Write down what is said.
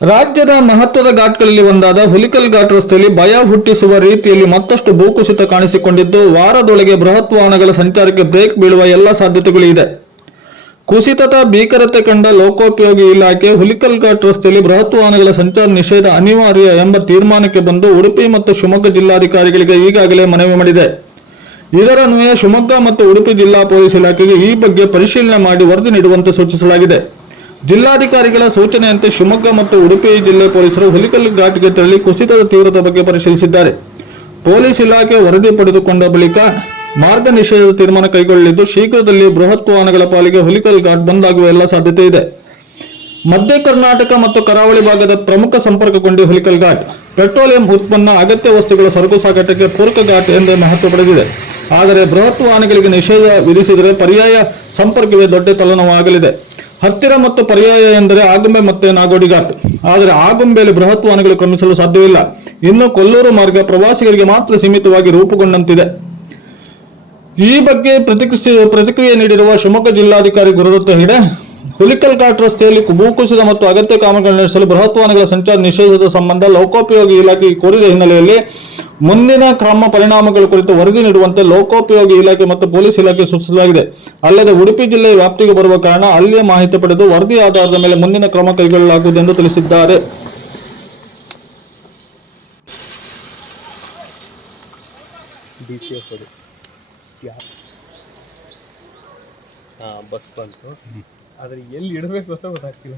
ರಾಜ್ಯದ ಮಹತ್ವದ ಘಾಟ್ಗಳಲ್ಲಿ ಒಂದಾದ ಹುಲಿಕಲ್ ಘಾಟ್ ರಸ್ತೆಯಲ್ಲಿ ಭಯ ಹುಟ್ಟಿಸುವ ರೀತಿಯಲ್ಲಿ ಮತ್ತಷ್ಟು ಭೂಕುಸಿತ ಕಾಣಿಸಿಕೊಂಡಿದ್ದು, ವಾರದೊಳಗೆ ಬೃಹತ್ ವಾಹನಗಳ ಸಂಚಾರಕ್ಕೆ ಬ್ರೇಕ್ ಬೀಳುವ ಎಲ್ಲ ಸಾಧ್ಯತೆಗಳು ಇದೆ. ಕುಸಿತದ ಭೀಕರತೆ ಕಂಡ ಲೋಕೋಪಯೋಗಿ ಇಲಾಖೆ ಹುಲಿಕಲ್ ಘಾಟ್ ರಸ್ತೆಯಲ್ಲಿ ಬೃಹತ್ ವಾಹನಗಳ ಸಂಚಾರ ನಿಷೇಧ ಅನಿವಾರ್ಯ ಎಂಬ ತೀರ್ಮಾನಕ್ಕೆ ಬಂದು ಉಡುಪಿ ಮತ್ತು ಶಿವಮೊಗ್ಗ ಜಿಲ್ಲಾಧಿಕಾರಿಗಳಿಗೆ ಈಗಾಗಲೇ ಮನವಿ ಮಾಡಿದೆ. ಇದರನ್ವಯ ಶಿವಮೊಗ್ಗ ಮತ್ತು ಉಡುಪಿ ಜಿಲ್ಲಾ ಪೊಲೀಸ್ ಇಲಾಖೆಗೆ ಈ ಬಗ್ಗೆ ಪರಿಶೀಲನೆ ಮಾಡಿ ವರದಿ ನೀಡುವಂತೆ ಸೂಚಿಸಲಾಗಿದೆ. ಜಿಲ್ಲಾಧಿಕಾರಿಗಳ ಸೂಚನೆಯಂತೆ ಶಿವಮೊಗ್ಗ ಮತ್ತು ಉಡುಪಿ ಜಿಲ್ಲೆ ಪೊಲೀಸರು ಹುಲಿಕಲ್ ಘಾಟ್ಗೆ ತೆರಳಿ ಕುಸಿತದ ತೀವ್ರತೆ ಬಗ್ಗೆ ಪರಿಶೀಲಿಸಿದ್ದಾರೆ. ಪೊಲೀಸ್ ಇಲಾಖೆ ವರದಿ ಪಡೆದುಕೊಂಡ ಬಳಿಕ ಮಾರ್ಗ ನಿಷೇಧ ತೀರ್ಮಾನ ಕೈಗೊಳ್ಳಲಿದ್ದು, ಶೀಘ್ರದಲ್ಲಿ ಬೃಹತ್ ವಾಹನಗಳ ಪಾಲಿಗೆ ಹುಲಿಕಲ್ ಘಾಟ್ ಬಂದಾಗುವ ಎಲ್ಲ ಸಾಧ್ಯತೆ ಇದೆ. ಮಧ್ಯ ಕರ್ನಾಟಕ ಮತ್ತು ಕರಾವಳಿ ಭಾಗದ ಪ್ರಮುಖ ಸಂಪರ್ಕಗೊಂಡಿ ಹುಲಿಕಲ್ ಘಾಟ್. ಪೆಟ್ರೋಲಿಯಂ ಉತ್ಪನ್ನ, ಅಗತ್ಯ ವಸ್ತುಗಳ ಸರಕು ಸಾಗಾಟಕ್ಕೆ ಪೂರಕ ಘಾಟ್ ಎಂದೇ ಮಹತ್ವ ಪಡೆದಿದೆ. ಆದರೆ ಬೃಹತ್ ವಾಹನಗಳಿಗೆ ನಿಷೇಧ ವಿಧಿಸಿದರೆ ಪರ್ಯಾಯ ಸಂಪರ್ಕವೇ ದೊಡ್ಡ ತಲೆನೋವಾಗಲಿದೆ. ಹತ್ತಿರ ಮತ್ತು ಪರ್ಯಾಯ ಎಂದರೆ ಆಗುಂಬೆ ಮತ್ತೆ ನಾಗೋಡಿ ಘಾಟ್ ಆದರೆ ಆಗುಂಬೆಯಲ್ಲಿ ಬೃಹತ್ ವಾಹನಗಳು ಕ್ರಮಿಸಲು ಸಾಧ್ಯವಿಲ್ಲ. ಇನ್ನು ಕೊಲ್ಲೂರು ಮಾರ್ಗ ಪ್ರವಾಸಿಗರಿಗೆ ಮಾತ್ರ ಸೀಮಿತವಾಗಿ ರೂಪುಗೊಂಡಂತಿದೆ. ಈ ಬಗ್ಗೆ ಪ್ರತಿಕ್ರಿಯೆ ಪ್ರತಿಕ್ರಿಯೆ ನೀಡಿರುವ ಶಿವಮೊಗ್ಗ ಜಿಲ್ಲಾಧಿಕಾರಿ ಗುರುದತ್ತ ಹೆಗಡೆ ಹುಲಿಕಲ್ ಘಾಟ್ ರಸ್ತೆಯಲ್ಲಿ ಭೂಕುಸಿತ ಮತ್ತು ಅಗತ್ಯ ಕಾಮಗಾರಿ ನಡೆಸಲು ಬೃಹತ್ ವಾಹನಗಳ ಸಂಚಾರ ನಿಷೇಧದ ಸಂಬಂಧ ಲೋಕೋಪಯೋಗಿ ಇಲಾಖೆ ಕೋರಿದ ಹಿನ್ನೆಲೆಯಲ್ಲಿ ಮುಂದಿನ ಕ್ರಮ ಪರಿಣಾಮಗಳ ಕುರಿತು ವರದಿ ನೀಡುವಂತೆ ಲೋಕೋಪಯೋಗಿ ಇಲಾಖೆ ಮತ್ತು ಪೊಲೀಸ್ ಇಲಾಖೆ ಸೂಚಿಸಲಾಗಿದೆ. ಅಲ್ಲದೆ ಉಡುಪಿ ಜಿಲ್ಲೆಯ ವ್ಯಾಪ್ತಿಗೆ ಬರುವ ಕಾರಣ ಅಲ್ಲಿಯೇ ಮಾಹಿತಿ ಪಡೆದು ವರದಿ ಆಧಾರದ ಮೇಲೆ ಮುಂದಿನ ಕ್ರಮ ಕೈಗೊಳ್ಳಲಾಗುವುದು ಎಂದು ತಿಳಿಸಿದ್ದಾರೆ. ಬಸ್ ಬಂತು. ಆದರೆ ಎಲ್ಲಿ ಇಡಬೇಕು ಅಂತ ಗೊತ್ತಾಗ್ತಿಲ್ಲ.